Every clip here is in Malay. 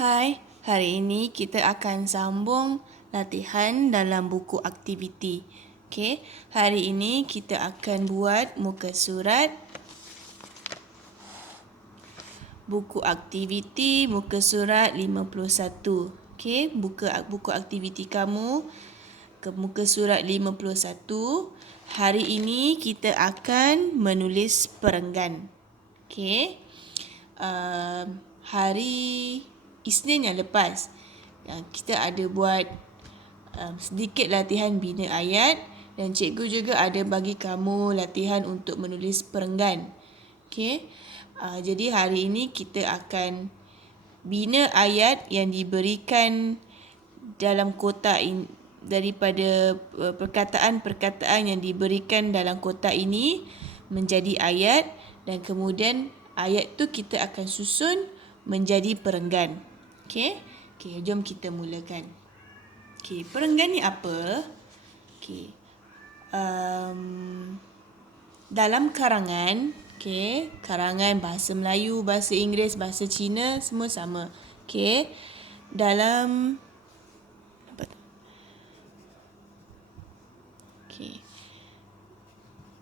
Hai, hari ini kita akan sambung latihan dalam buku aktiviti. Okey, hari ini kita akan buat muka surat buku aktiviti muka surat 51. Okey, buku aktiviti kamu ke muka surat 51. Hari ini kita akan menulis perenggan. Okey. Hari Isnin yang lepas kita ada buat sedikit latihan bina ayat dan cikgu juga ada bagi kamu latihan untuk menulis perenggan. Okey. Jadi hari ini kita akan bina ayat yang diberikan dalam kotak ini daripada perkataan-perkataan yang diberikan dalam kotak ini menjadi ayat dan kemudian ayat tu kita akan susun menjadi perenggan. Okey. Okey, jom kita mulakan. Okey, perenggan ni apa? Okey. Dalam karangan, okey, karangan bahasa Melayu, bahasa Inggeris, bahasa Cina semua sama. Okey. Dalam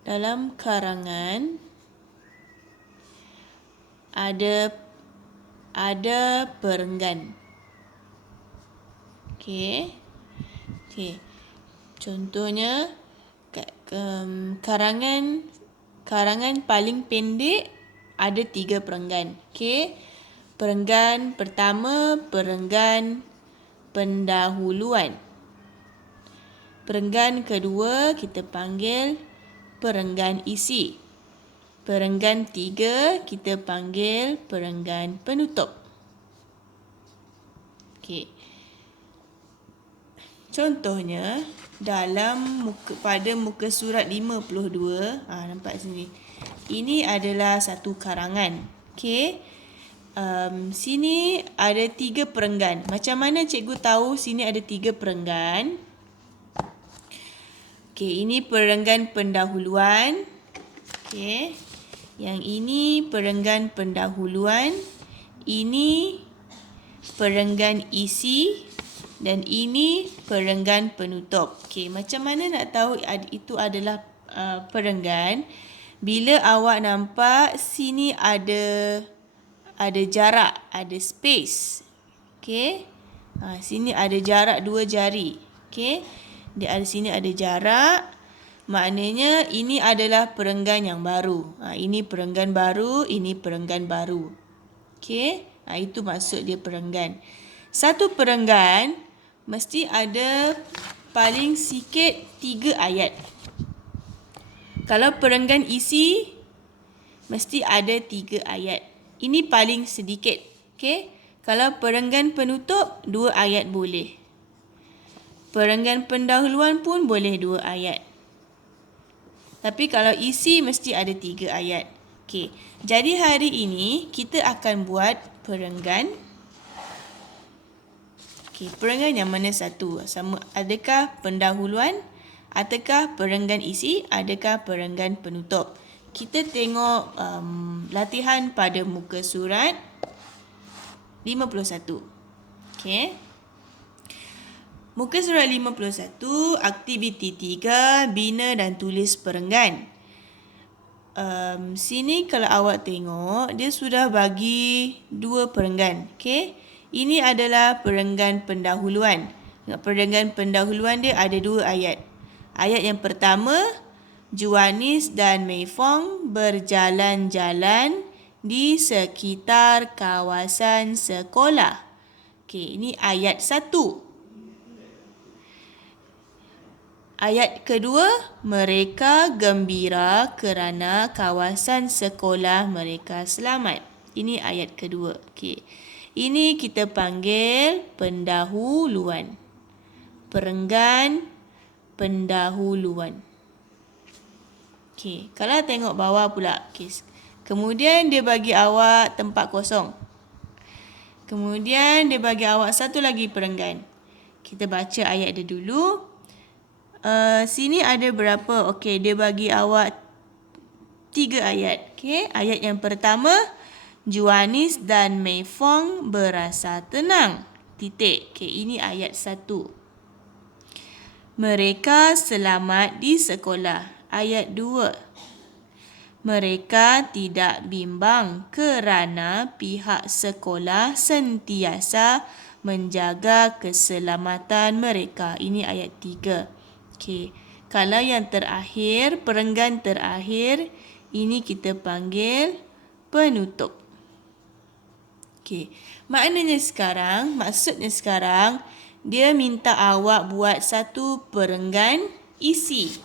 dalam karangan ada perenggan. Okey. Okey. Contohnya karangan paling pendek ada 3 perenggan. Okey. Perenggan pertama, perenggan pendahuluan. Perenggan kedua kita panggil perenggan isi. Perenggan 3 kita panggil perenggan penutup. Okey. Contohnya pada muka surat 52, nampak sini. Ini adalah satu karangan. Okey. Sini ada 3 perenggan. Macam mana cikgu tahu sini ada 3 perenggan? Okey, ini perenggan pendahuluan. Okey. Yang ini perenggan pendahuluan. Ini perenggan isi dan ini perenggan penutup. Okey, macam mana nak tahu itu adalah perenggan? Bila awak nampak sini ada jarak, ada space. Okey. Sini ada jarak 2 jari. Okey. Sini ada jarak. Maknanya ini adalah perenggan yang baru. Ini perenggan baru, ini perenggan baru. Okey. Itu maksud dia perenggan. Satu perenggan mesti ada paling sikit 3 ayat. Kalau perenggan isi mesti ada 3 ayat. Ini paling sedikit. Okey. Kalau perenggan penutup 2 ayat boleh. Perenggan pendahuluan pun boleh 2 ayat. Tapi kalau isi mesti ada 3 ayat. Okey. Jadi hari ini kita akan buat perenggan. Okey, perenggan yang mana satu? Adakah pendahuluan? Adakah perenggan isi? Adakah perenggan penutup? Kita tengok latihan pada muka surat 51. Okey. Muka surat 51, aktiviti 3, bina dan tulis perenggan. Sini kalau awak tengok, dia sudah bagi 2 perenggan. Okey. Ini adalah perenggan pendahuluan. Perenggan pendahuluan dia ada 2 ayat. Ayat yang pertama, Juanis dan Mei Fong berjalan-jalan di sekitar kawasan sekolah. Okey, ini ayat 1. Ayat kedua, mereka gembira kerana kawasan sekolah mereka selamat. Ini ayat kedua. Okey. Ini kita panggil pendahuluan. Perenggan pendahuluan. Okey, kalau tengok bawah pula. Okey. Kemudian dia bagi awak tempat kosong. Kemudian dia bagi awak satu lagi perenggan. Kita baca ayat dia dulu. Sini ada berapa? Okey, dia bagi awak 3 ayat. Okey, ayat yang pertama, Juanis dan Mei Fong berasa tenang. Titik. Okey, ini ayat 1. Mereka selamat di sekolah. Ayat 2. Mereka tidak bimbang kerana pihak sekolah sentiasa menjaga keselamatan mereka. Ini ayat 3. Okey. Kalau yang terakhir, perenggan terakhir, ini kita panggil penutup. Okey. Maksudnya sekarang, dia minta awak buat satu perenggan isi.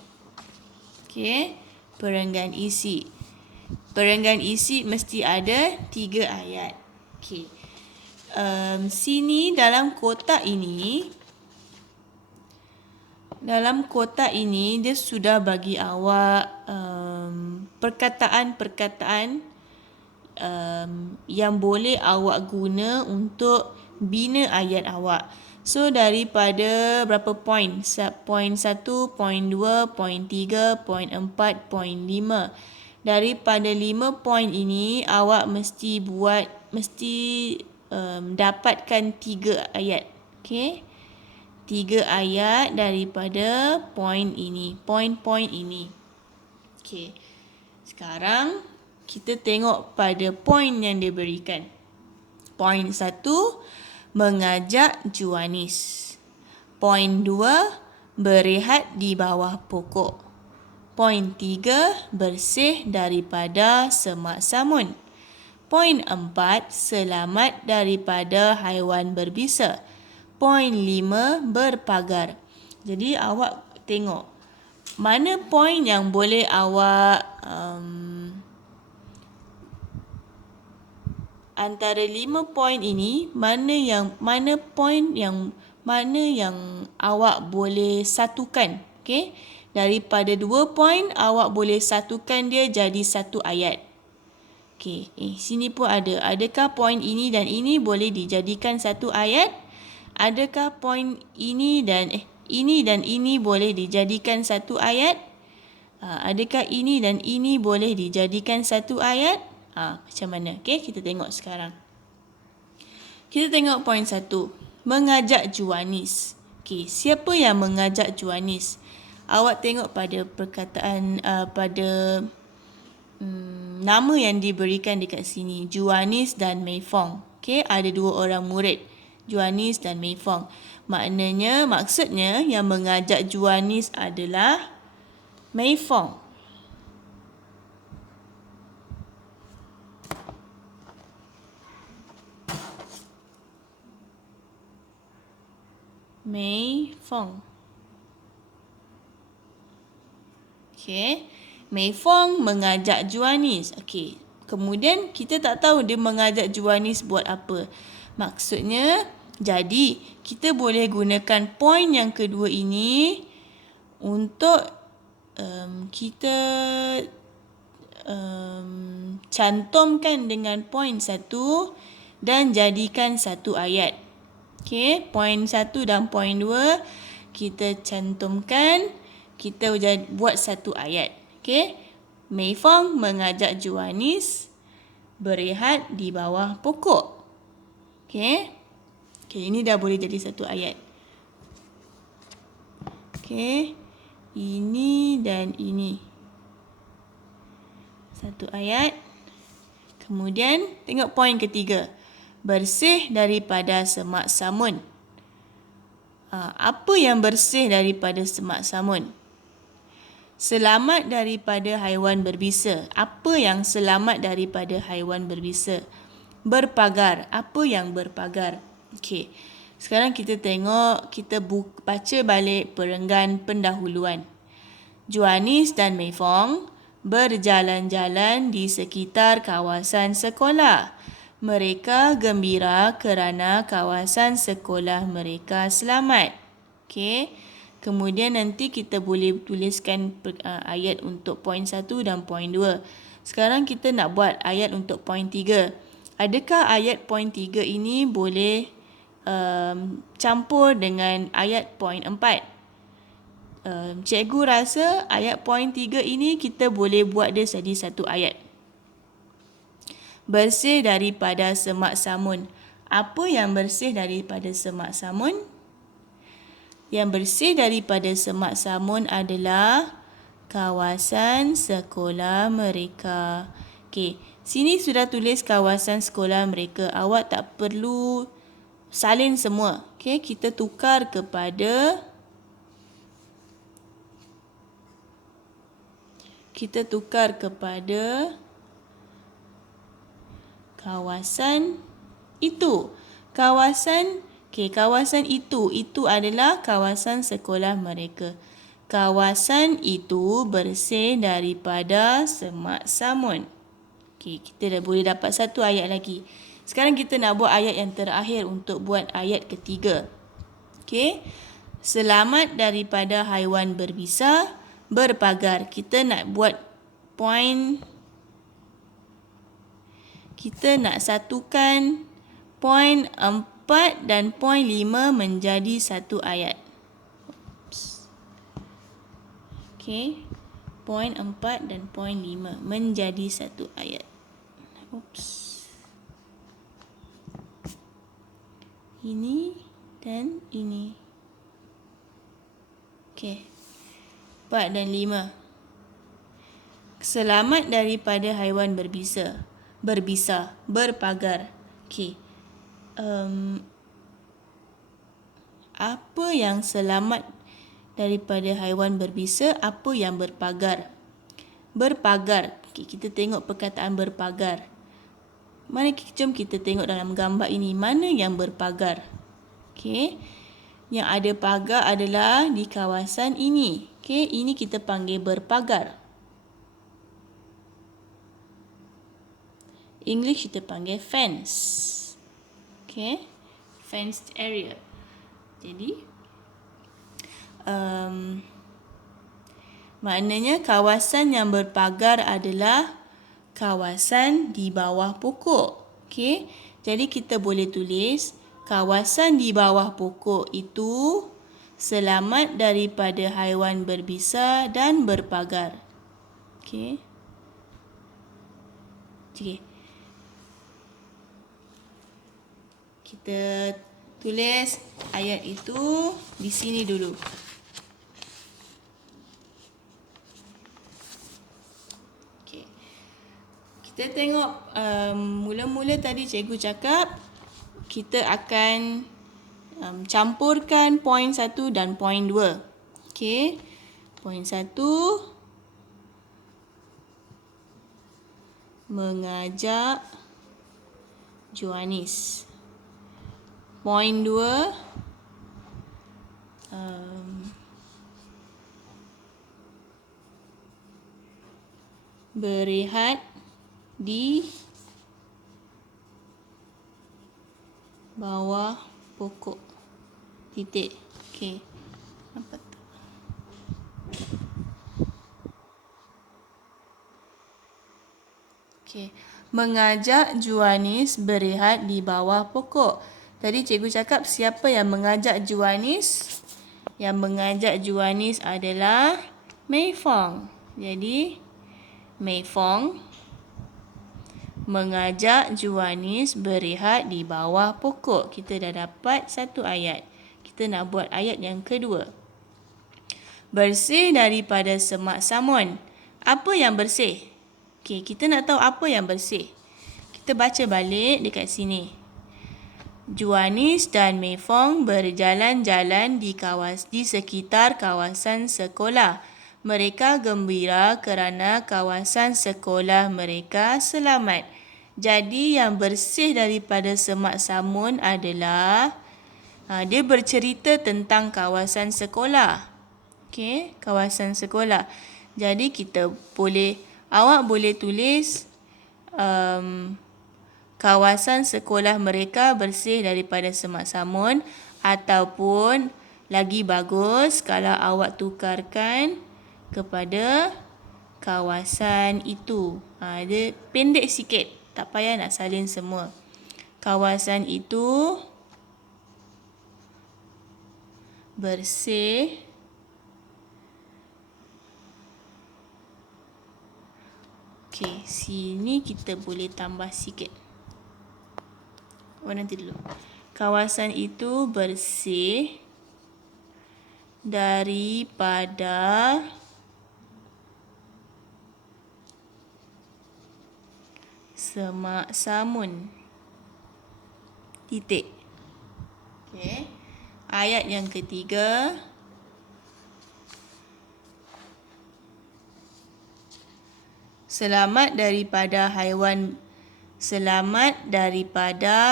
Okey. Perenggan isi. Perenggan isi mesti ada 3 ayat. Okey. Sini dalam kotak ini, dia sudah bagi awak perkataan-perkataan yang boleh awak guna untuk bina ayat awak. So, daripada berapa poin? Poin 1, poin 2, poin 3, poin 4, poin 5. Daripada 5 poin ini, awak mesti dapatkan 3 ayat. Okey? 3 ayat daripada poin ini, poin-poin ini. Okey. Sekarang kita tengok pada poin yang dia berikan. Poin 1, mengajak Juanis. Poin 2, berehat di bawah pokok. Poin 3, bersih daripada semak samun. Poin 4, selamat daripada haiwan berbisa. Poin 5, berpagar. Jadi awak tengok mana poin yang boleh awak antara 5 poin ini, mana poin yang awak boleh satukan. Okey? Daripada 2 poin, awak boleh satukan dia jadi satu ayat. Okey, sini pun ada. Adakah poin ini dan ini boleh dijadikan satu ayat? Adakah poin ini dan ini boleh dijadikan satu ayat? Adakah ini dan ini boleh dijadikan satu ayat? Macam mana? Okey, kita tengok sekarang. Kita tengok poin 1. Mengajak Juanis. Okey, siapa yang mengajak Juanis? Awak tengok pada perkataan, pada nama yang diberikan dekat sini. Juanis dan Mei Fong. Okey, ada 2 orang murid. Juanis dan Mei Fong. Maksudnya yang mengajak Juanis adalah Mei Fong. Mei Fong. Okey. Mei Fong mengajak Juanis. Okey. Kemudian kita tak tahu dia mengajak Juanis buat apa. Maksudnya, jadi kita boleh gunakan poin yang kedua ini untuk kita cantumkan dengan poin 1 dan jadikan satu ayat. Okey, poin 1 dan poin 2 kita cantumkan, kita buat satu ayat. Okey, Mei Fong mengajak Juanis berehat di bawah pokok. Okey. Okey, ini dah boleh jadi satu ayat. Okey. Ini dan ini. Satu ayat. Kemudian tengok poin ketiga. Bersih daripada semak samun. Apa yang bersih daripada semak samun? Selamat daripada haiwan berbisa. Apa yang selamat daripada haiwan berbisa? Berpagar. Apa yang berpagar? Okey. Sekarang kita tengok, kita baca balik perenggan pendahuluan. Juanis dan Mei Fong berjalan-jalan di sekitar kawasan sekolah. Mereka gembira kerana kawasan sekolah mereka selamat. Okey. Kemudian nanti kita boleh tuliskan ayat untuk poin 1 dan poin 2. Sekarang kita nak buat ayat untuk poin 3. Adakah ayat poin 3 ini boleh campur dengan ayat poin 4? Cikgu rasa ayat poin 3 ini kita boleh buat dia jadi satu ayat. Bersih daripada semak samun. Apa yang bersih daripada semak samun? Yang bersih daripada semak samun adalah kawasan sekolah mereka. Okey, sini sudah tulis kawasan sekolah mereka. Awak tak perlu salin semua. Okey, kita tukar kepada kawasan itu. Kawasan itu adalah kawasan sekolah mereka. Kawasan itu bersih daripada semak samun. Okey, kita dah boleh dapat satu ayat lagi. Sekarang kita nak buat ayat yang terakhir untuk buat ayat ketiga. Okey. Selamat daripada haiwan berbisa, berpagar. Kita nak buat kita nak satukan poin 4 dan poin 5 menjadi satu ayat. Okey. Poin 4 dan poin 5 menjadi satu ayat. Ini dan ini. Okey. 4 dan 5. Selamat daripada haiwan berbisa, berpagar. Okey. Apa yang selamat daripada haiwan berbisa, apa yang berpagar? Berpagar. Okey, kita tengok perkataan berpagar. Jom kita tengok dalam gambar ini, mana yang berpagar? Okey. Yang ada pagar adalah di kawasan ini. Okey, ini kita panggil berpagar. English kita panggil fence. Okey, fenced area. Jadi, maknanya kawasan yang berpagar adalah kawasan di bawah pokok. Okey, jadi kita boleh tulis kawasan di bawah pokok itu selamat daripada haiwan berbisa dan berpagar. Okey. Kita tulis ayat itu di sini dulu. Okey. Kita tengok mula-mula tadi cikgu cakap kita akan campurkan poin 1 dan poin 2. Okey. Poin 1, mengajak Johanis. Poin 2, berehat di bawah pokok. Titik. Okey. Nampak tak? Okey. Mengajak Johanis berehat di bawah pokok. Tadi cikgu cakap siapa yang mengajak Johanis? Yang mengajak Johanis adalah Mei Fong. Jadi, Mei Fong mengajak Johanis berehat di bawah pokok. Kita dah dapat satu ayat. Kita nak buat ayat yang kedua. Bersih daripada semak samun. Apa yang bersih? Okey, kita nak tahu apa yang bersih. Kita baca balik dekat sini. Johanis dan Mei Fong berjalan-jalan di sekitar kawasan sekolah. Mereka gembira kerana kawasan sekolah mereka selamat. Jadi yang bersih daripada semak samun adalah dia bercerita tentang kawasan sekolah. Okey, kawasan sekolah. Jadi awak boleh tulis kawasan sekolah mereka bersih daripada semak samun, ataupun lagi bagus kalau awak tukarkan kepada kawasan itu. Dia pendek sikit, tak payah nak salin semua. Kawasan itu bersih Okey, sini kita boleh tambah sikit. Nanti dulu. Kawasan itu bersih daripada semak samun. Titik. Okey. Ayat yang ketiga. Selamat daripada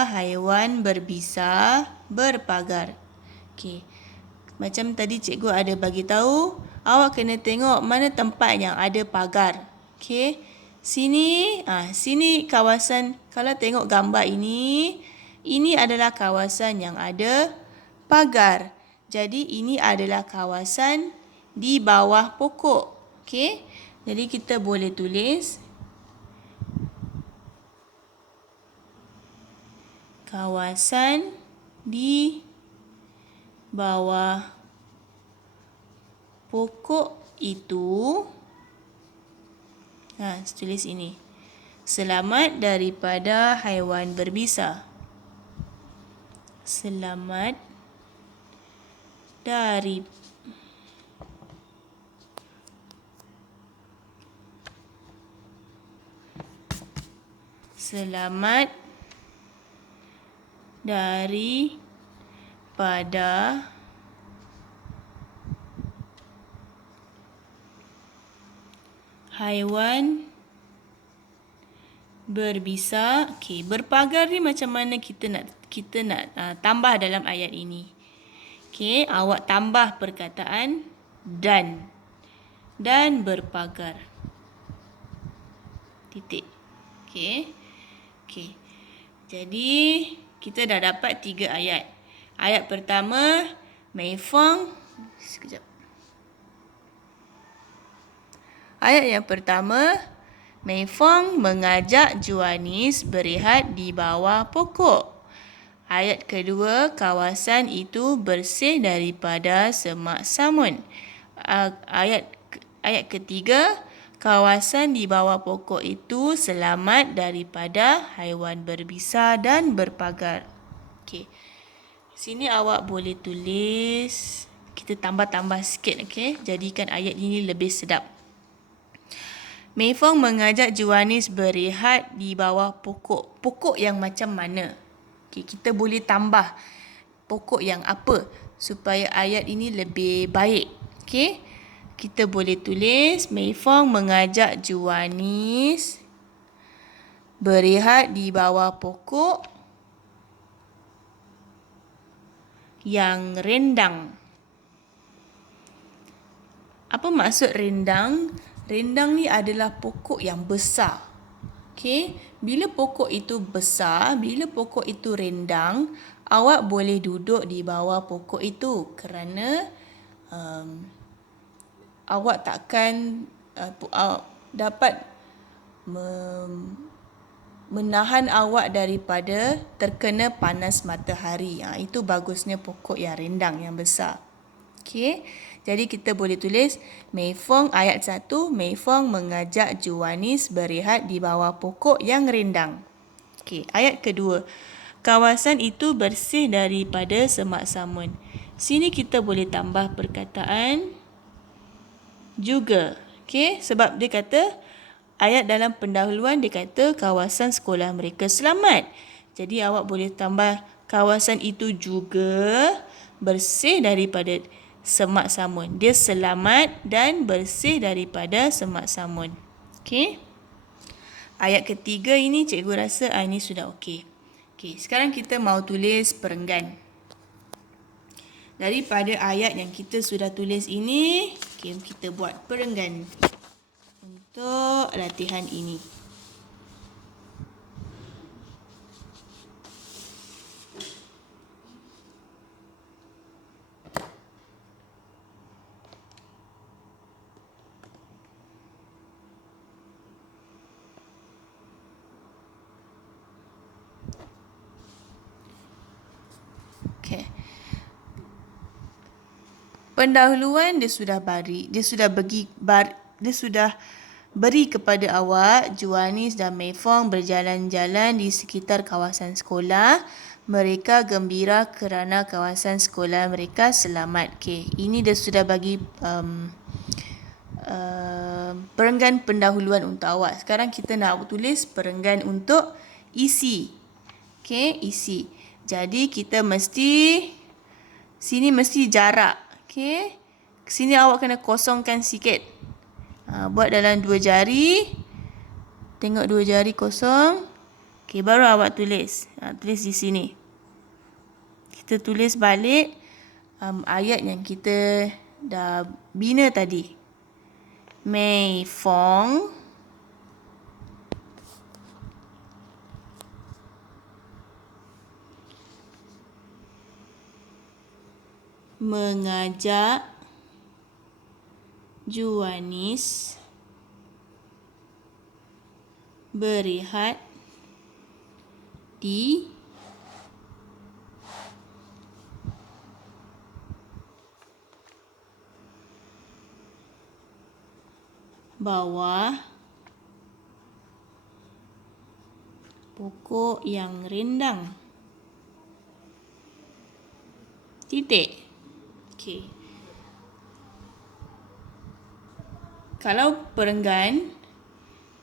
haiwan berbisa berpagar. Okey. Macam tadi cikgu ada bagi tahu, awak kena tengok mana tempat yang ada pagar. Okey. Sini kawasan, kalau tengok gambar ini adalah kawasan yang ada pagar. Jadi ini adalah kawasan di bawah pokok. Okey. Jadi kita boleh tulis kawasan di bawah pokok itu. Tulis ini. Selamat daripada haiwan berbisa. Selamat daripada haiwan berbisa. Okey, berpagar ni macam mana kita nak tambah dalam ayat ini. Okey, awak tambah perkataan dan berpagar. Titik. Okey. Jadi kita dah dapat 3 ayat. Ayat pertama, Mei Fong. Ayat yang pertama, Mei Fong mengajak Juanis berehat di bawah pokok. Ayat kedua, kawasan itu bersih daripada semak samun. Ayat ketiga, kawasan di bawah pokok itu selamat daripada haiwan berbisa dan berpagar. Okey. Sini awak boleh tulis, kita tambah-tambah sikit, okey. Jadikan ayat ini lebih sedap. Mei Fong mengajak Juanis berehat di bawah pokok. Pokok yang macam mana? Okay, kita boleh tambah pokok yang apa supaya ayat ini lebih baik. Okay? Kita boleh tulis Mei Fong mengajak Juanis berehat di bawah pokok yang rendang. Apa maksud rendang? Rendang ni adalah pokok yang besar. Okey, bila pokok itu besar, bila pokok itu rendang, awak boleh duduk di bawah pokok itu kerana awak takkan dapat menahan awak daripada terkena panas matahari. Itu bagusnya pokok yang rendang, yang besar. Okey, jadi kita boleh tulis Mei Fong ayat 1, Mei Fong mengajak Juanis berehat di bawah pokok yang rendang. Okey, ayat kedua, kawasan itu bersih daripada semak samun. Sini kita boleh tambah perkataan juga. Okey, sebab dia kata ayat dalam pendahuluan dia kata kawasan sekolah mereka selamat. Jadi awak boleh tambah kawasan itu juga bersih daripada semak samun. Dia selamat dan bersih daripada semak samun. Okey. Ayat ketiga ini cikgu rasa ini sudah okey. Okey, sekarang kita mau tulis perenggan. Daripada ayat yang kita sudah tulis ini, okay, kita buat perenggan untuk latihan ini. Okay. Pendahuluan dia sudah Beri kepada awak, Juanis dan Mei Fong berjalan-jalan di sekitar kawasan sekolah. Mereka gembira kerana kawasan sekolah mereka selamat. Okey, ini dia sudah bagi perenggan pendahuluan untuk awak. Sekarang kita nak tulis perenggan untuk isi. Okey, isi. Jadi kita mesti, sini mesti jarak. Okey, sini awak kena kosongkan sikit. Buat dalam 2 jari. Tengok 2 jari kosong. Okey, baru awak tulis. Tulis di sini. Kita tulis balik ayat yang kita dah bina tadi. Mei Fong mengajak Juanis berehat di bawah pokok yang rindang. Titik. Okey. Kalau perenggan,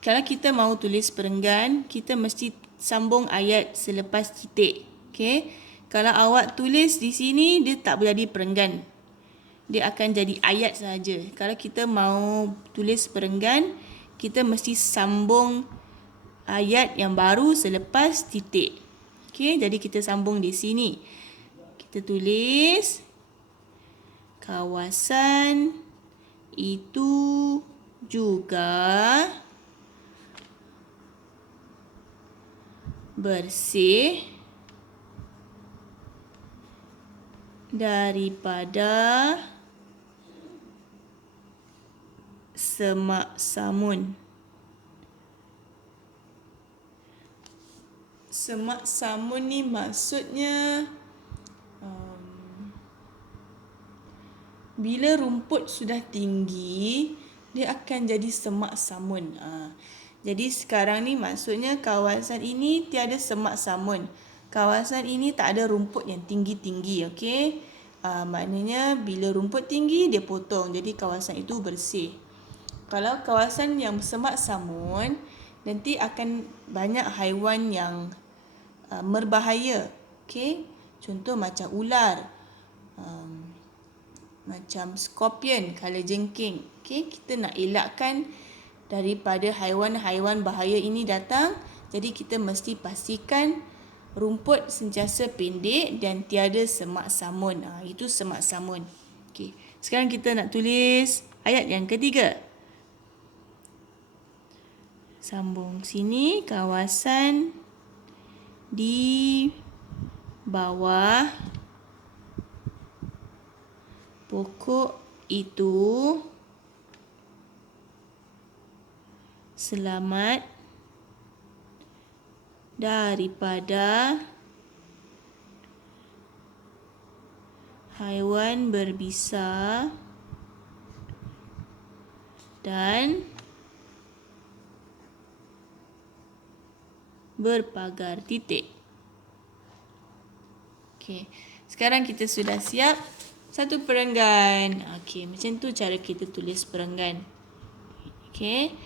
kalau kita mahu tulis perenggan, kita mesti sambung ayat selepas titik. Okey. Kalau awak tulis di sini, dia tak jadi perenggan. Dia akan jadi ayat sahaja. Kalau kita mahu tulis perenggan, kita mesti sambung ayat yang baru selepas titik. Okey, jadi kita sambung di sini. Kita tulis kawasan itu juga bersih daripada semak samun. Semak samun ni maksudnya bila rumput sudah tinggi, dia akan jadi semak samun. Jadi sekarang ni maksudnya kawasan ini tiada semak samun. Kawasan ini tak ada rumput yang tinggi-tinggi. Okey? Maknanya bila rumput tinggi, dia potong. Jadi kawasan itu bersih. Kalau kawasan yang semak samun, nanti akan banyak haiwan yang berbahaya. Okey? Contoh macam ular. Macam scorpion, kalajengking. Okey, kita nak elakkan daripada haiwan-haiwan bahaya ini datang. Jadi kita mesti pastikan rumput sentiasa pendek dan tiada semak samun. Itu semak samun. Okey, sekarang kita nak tulis ayat yang ketiga. Sambung sini, kawasan di bawah pokok itu selamat daripada haiwan berbisa dan berpagar. Titik. Okey, sekarang kita sudah siap satu perenggan. Okey, macam tu cara kita tulis perenggan. Okey.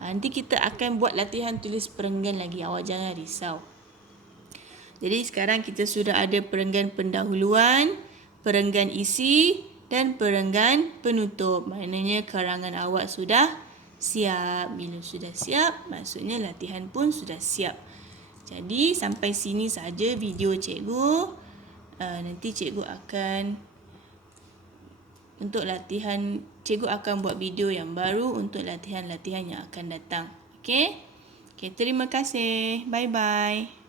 Nanti kita akan buat latihan tulis perenggan lagi. Awak jangan risau. Jadi sekarang kita sudah ada perenggan pendahuluan, perenggan isi dan perenggan penutup. Maknanya karangan awak sudah siap. Bila sudah siap, maksudnya latihan pun sudah siap. Jadi sampai sini saja video cikgu. Nanti cikgu akan untuk latihan, cikgu akan buat video yang baru untuk latihan-latihan yang akan datang. Okey? Okey, terima kasih. Bye-bye.